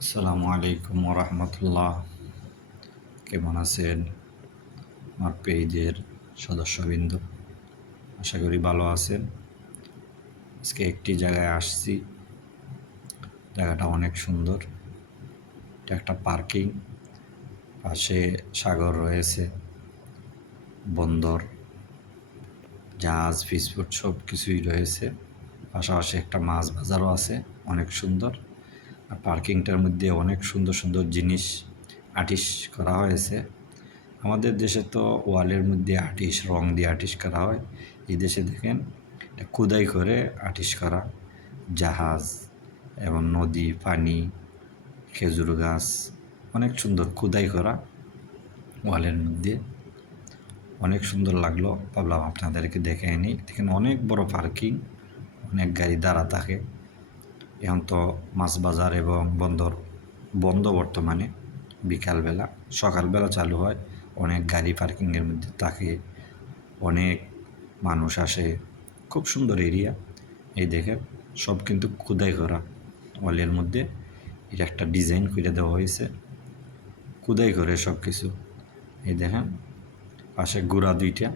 আসসালামু আলাইকুম রহমতুল্লাহ। কেমন আছেন আমার পেজের সদস্যবৃন্দ? আশা করি ভালো আছেন। আজকে একটি জায়গায় আসছি, জায়গাটা অনেক সুন্দর। এটা একটা পার্কিং, পাশে সাগর রয়েছে, বন্দর, জাহাজ, ফিসফুট সব কিছুই রয়েছে। পাশাপাশি একটা মাছ বাজারও আছে, অনেক সুন্দর। আর পার্কিংটার মধ্যে অনেক সুন্দর সুন্দর জিনিস আর্টিস্ট করা হয়েছে। আমাদের দেশে তো ওয়ালের মধ্যে আর্টিস্ট রং দিয়ে আর্টিস্ট করা হয়, এই দেশে দেখেন খোদাই করে আর্টিস্ট করা, জাহাজ এবং নদী, পানি, খেজুর গাছ, অনেক সুন্দর খোদাই করা ওয়ালের মধ্যে। অনেক সুন্দর লাগলো, ভাবলাম আপনাদেরকে দেখে নিই। দেখেন অনেক বড় পার্কিং, অনেক গাড়ি দাঁড়া থাকে। এখন তো মাছ বাজার এবং বন্দর বন্ধ বর্তমানে, বিকালবেলা, সকালবেলা চালু হয়। অনেক গাড়ি পার্কিংয়ের মধ্যে থাকে, অনেক মানুষ আসে, খুব সুন্দর এরিয়া। এই দেখেন সব কিন্তু খোদাই করা ওয়ালের মধ্যে। এটা একটা ডিজাইন করে দেওয়া হয়েছে, খোদাই সব কিছু। এই দেখেন পাশে গোড়া দুইটা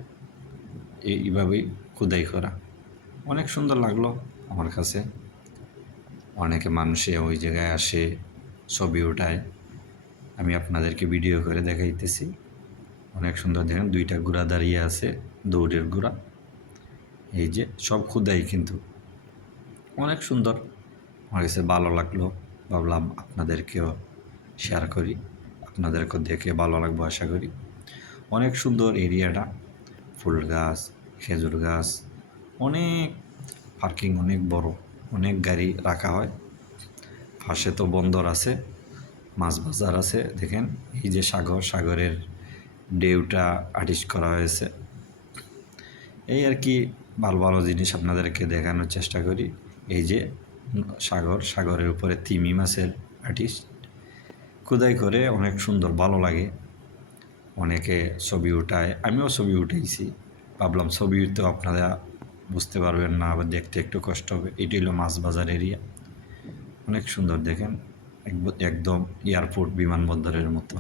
এইভাবেই খোদাই করা, অনেক সুন্দর লাগলো আমার কাছে। অনেকে মানুষে ওই জায়গায় আসে, ছবি ওঠায়, আমি আপনাদেরকে ভিডিও করে দেখাইতেছি। অনেক সুন্দর দেখেন, দুইটা ঘোড়া দাঁড়িয়ে আছে, দৌড়ের ঘোড়া। এই যে সব খোদাই, কিন্তু অনেক সুন্দর। আমার কাছে ভালো লাগলো, ভাবলাম আপনাদেরকেও শেয়ার করি, আপনাদেরকেও দেখে ভালো লাগবে আশা করি। অনেক সুন্দর এরিয়াটা, ফুল গাছ, খেজুর গাছ, অনেক পার্কিং, অনেক বড়, অনেক গাড়ি রাখা হয়। পাশে তো বন্দর আছে, মাছ বাজার আছে। দেখেন এই যে সাগর, সাগরের ঢেউটা আর্টিস্ট করা হয়েছে। এই আর কি, ভালো ভালো জিনিস আপনাদেরকে দেখানোর চেষ্টা করি। এই যে সাগর, সাগরের উপরে তিমি মাছের আর্টিস্ট খোদাই করে, অনেক সুন্দর, ভালো লাগে। অনেকে ছবি উঠায়, আমিও ছবি উঠেছি। ভাবলাম ছবি তো আপনারা বুঝতে পারবেন না, আবার দেখতে একটু কষ্ট হবে। এটি হলো মাছ বাজার এরিয়া, অনেক সুন্দর। দেখেন একদম এয়ারপোর্ট, বিমানবন্দরের মতো।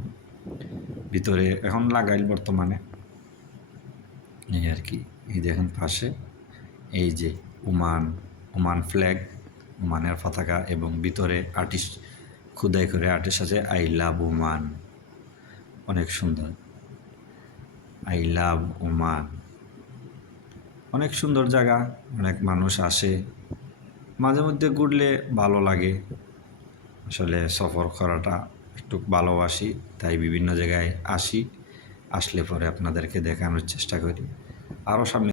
ভিতরে এখন লাগাইল বর্তমানে, এই আর কি। এই দেখেন পাশে এই যে ওমান ফ্ল্যাগ, ওমানের পতাকা, এবং ভিতরে আর্টিস্ট খোদাই করে আর্টিস্ট আছে, আই লাভ ওমান। অনেক সুন্দর, আই লাভ ওমান। অনেক সুন্দর জায়গা, অনেক মানুষ আসে, মাঝে মধ্যে ঘুরলে ভালো লাগে। আসলে সফর করাটা একটু ভালোবাসি, তাই বিভিন্ন জায়গায় আসি। আসলে পরে আপনাদেরকে দেখানোর চেষ্টা করি। আরও সামনে